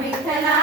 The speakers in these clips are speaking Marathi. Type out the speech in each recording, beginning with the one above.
ವಿಠಲಾ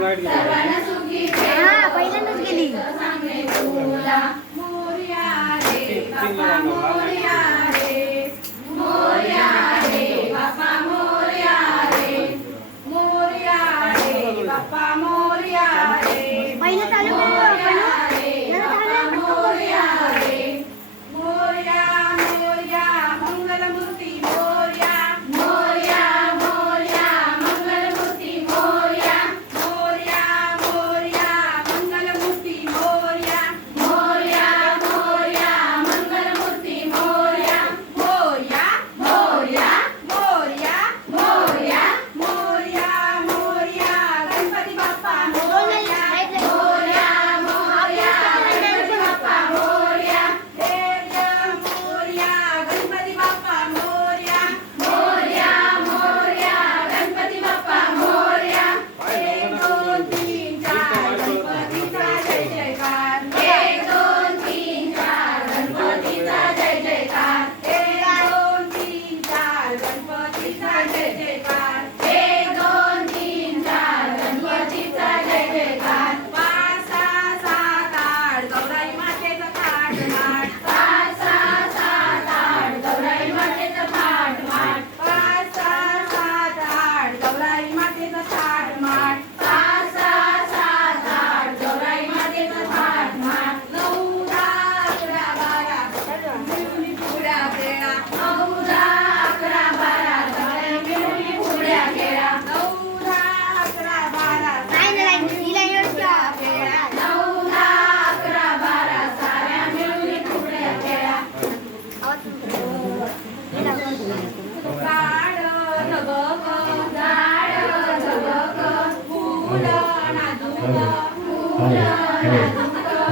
हा, पहिल्यांदाच गेली.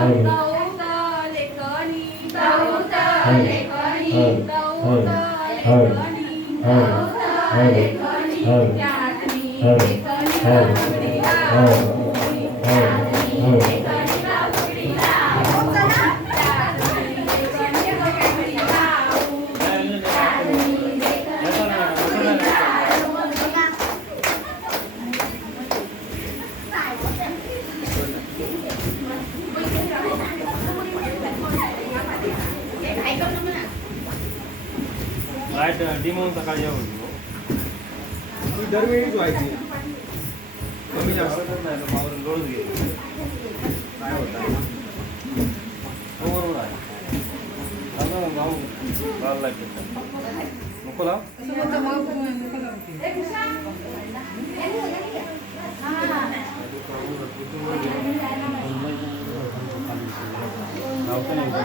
Amen. ती व्हायची. कमी जास्त. नाही तर लोळच गेली काय होतं हो आहे आता भाऊ लाल लाइट नको लाव. लावतो नाही